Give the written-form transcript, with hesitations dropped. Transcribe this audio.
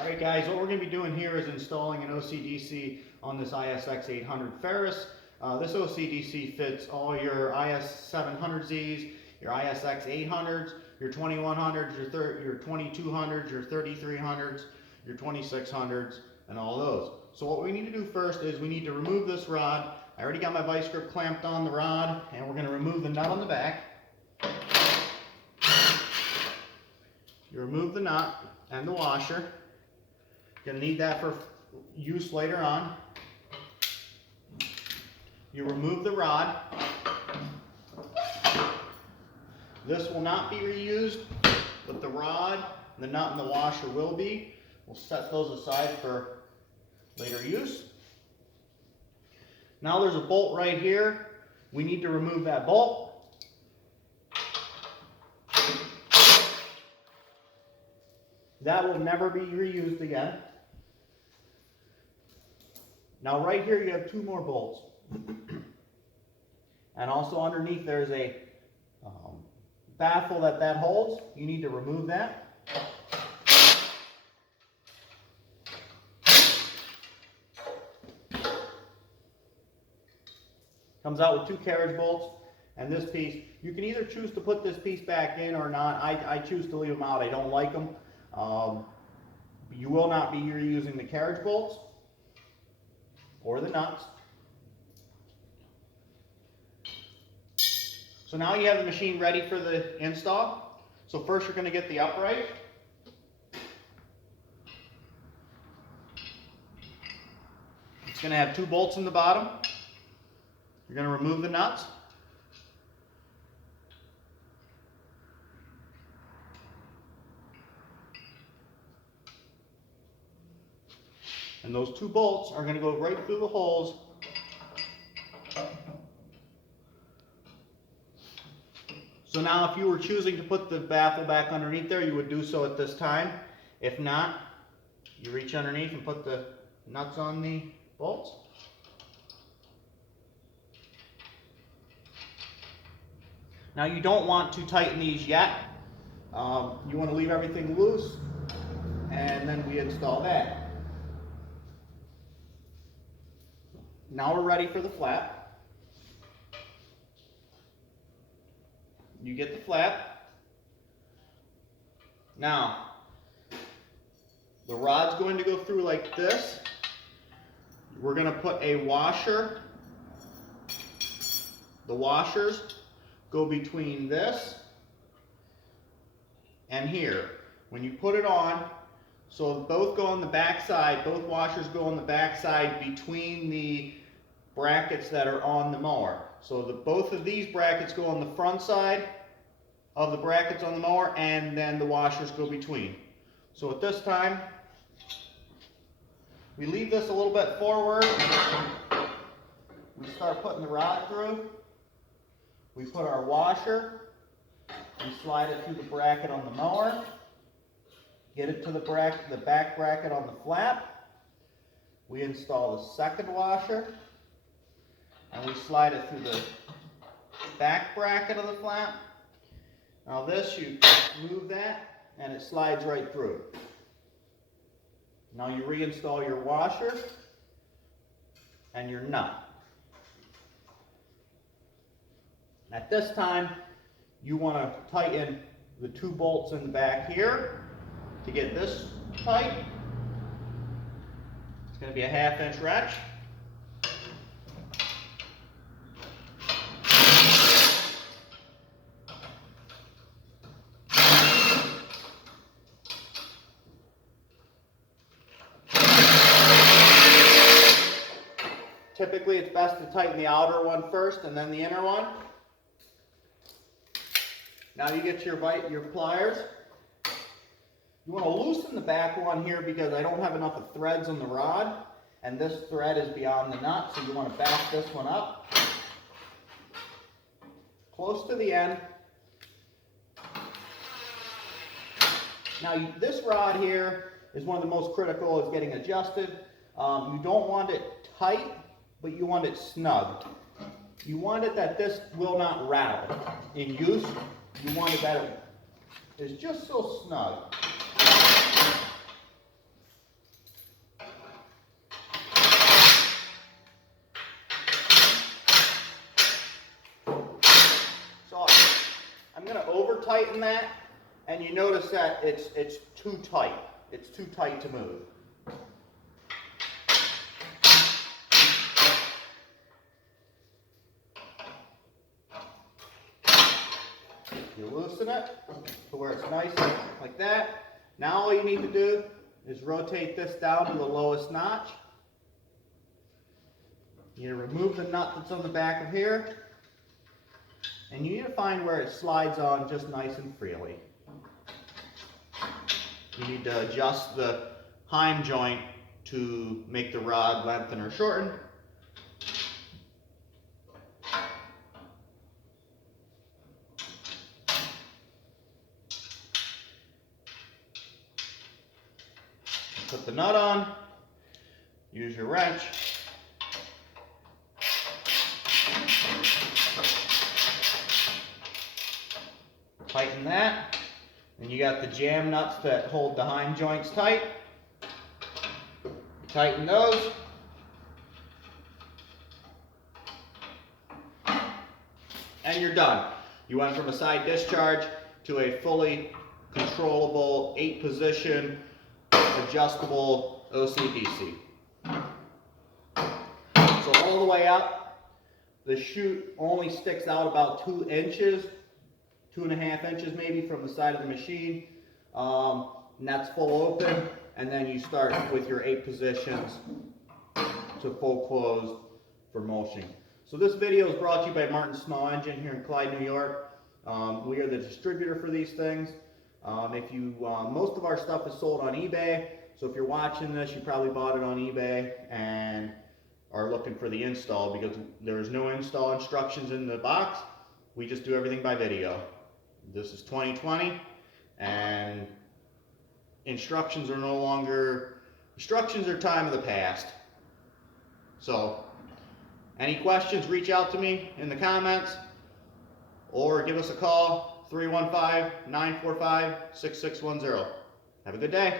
Alright guys, what we're going to be doing here is installing an OCDC on this ISX 800 Ferris. This OCDC fits all your IS 700Zs, your ISX 800s, your 2100s, your 2200s, your 3300s, your 2600s, and all those. So what we need to do first is we need to remove this rod. I already got my vice grip clamped on the rod, and we're going to remove the nut on the back. You remove the nut and the washer. You're going to need that for use later on. You remove the rod. This will not be reused, but the rod, the nut, and the washer will be. We'll set those aside for later use. Now there's a bolt right here. We need to remove that bolt. That will never be reused again. Now right here you have two more bolts. And also underneath there's a baffle that holds. You need to remove that. Comes out with two carriage bolts. And this piece, you can either choose to put this piece back in or not. I choose to leave them out. I don't like them. You will not be reusing the carriage bolts or the nuts. So now you have the machine ready for the install. So first you're going to get the upright. It's going to have two bolts in the bottom. You're going to remove the nuts. And those two bolts are going to go right through the holes. So now if you were choosing to put the baffle back underneath there, you would do so at this time. If not, you reach underneath and put the nuts on the bolts. Now you don't want to tighten these yet. You want to leave everything loose, and then we install that. Now we're ready for the flap. You get the flap. Now, the rod's going to go through like this. We're going to put a washer. The washers go between this and here. When you put it on, so both go on the back side, both washers go on the back side between the brackets that are on the mower. So both of these brackets go on the front side of the brackets on the mower, and then the washers go between. So at this time, we leave this a little bit forward. We start putting the rod through. We put our washer. We slide it through the bracket on the mower. Get it to the back bracket on the flap. We install the second washer, and we slide it through the back bracket of the flap. Now this, you move that, and it slides right through. Now you reinstall your washer and your nut. At this time, you want to tighten the two bolts in the back here to get this tight. It's going to be a 1/2 inch wrench. Typically, it's best to tighten the outer one first and then the inner one. Now you get your pliers. You want to loosen the back one here because I don't have enough of threads on the rod, and this thread is beyond the nut, so you want to back this one up close to the end. Now this rod here is one of the most critical. It's getting adjusted. You don't want it tight, but you want it snug. You want it that this will not rattle in use. You want it that it is just so snug. tighten that, and you notice that it's too tight. It's too tight to move. You loosen it to where it's nice like that. Now all you need to do is rotate this down to the lowest notch. You remove the nut that's on the back of here, and you need to find where it slides on just nice and freely. You need to adjust the heim joint to make the rod lengthen or shorten. Put the nut on, use your wrench. Tighten that, and you got the jam nuts that hold the heim joints tight. Tighten those. And you're done. You went from a side discharge to a fully controllable 8-position adjustable OCDC. So all the way up, the chute only sticks out about 2 inches, 2.5 inches maybe from the side of the machine, and that's full open, and then you start with your 8 positions to full closed for mulching. So this video is brought to you by Martin's Small Engine here in Clyde, New York. We are the distributor for these things. Most of our stuff is sold on eBay, so if you're watching this, you probably bought it on eBay and are looking for the install, because there's no install instructions in the box. We just do everything by video. This is 2020, and instructions are time of the past. So, any questions, reach out to me in the comments, or give us a call, 315-945-6610. Have a good day.